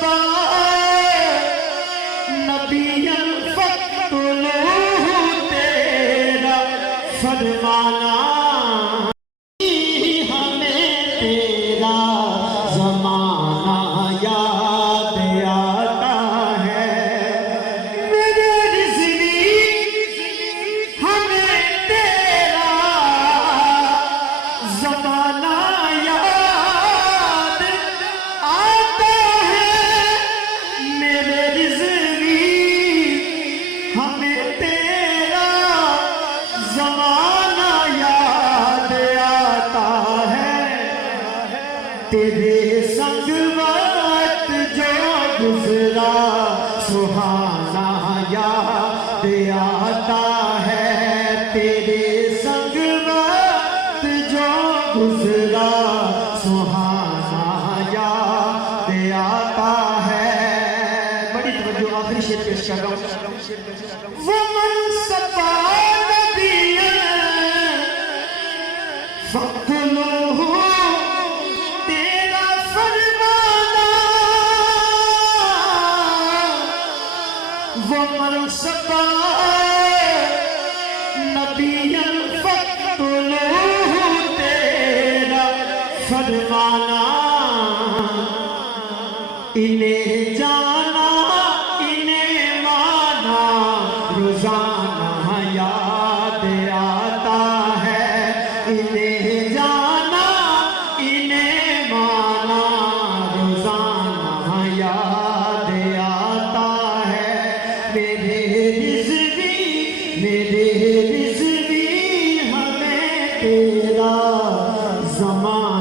सपा नबियन फक्तुलूहु तेरा फरमाना हमें तेरा ज़माना याद आता है। मेरे रिज़वी हमें तेरा ज़माना याद आता है। मेरे रिज़वी हमें तेरा ज़माना याद आता है। तेरे संग वक्त जो गुज़रा सुहाना याद आता है। तेरे संग वक्त जो गुज़रा सुहाना याद आता है। बड़ी तवज्जो आखिरी शेर पेश कर रहा हूँ। वो मनसबा नबिय्यन फक्तुलूहु तेरा फरमाना। वो मनसबा नबिय्यन फक्तुलूहु तेरा फरमाना। इन्हें जाना इन्हें माना रोजाना याद आता है। इन्हें जाना इन्हें माना रोजाना याद आता है। मेरे रिज़वी हमें तेरा ज़माना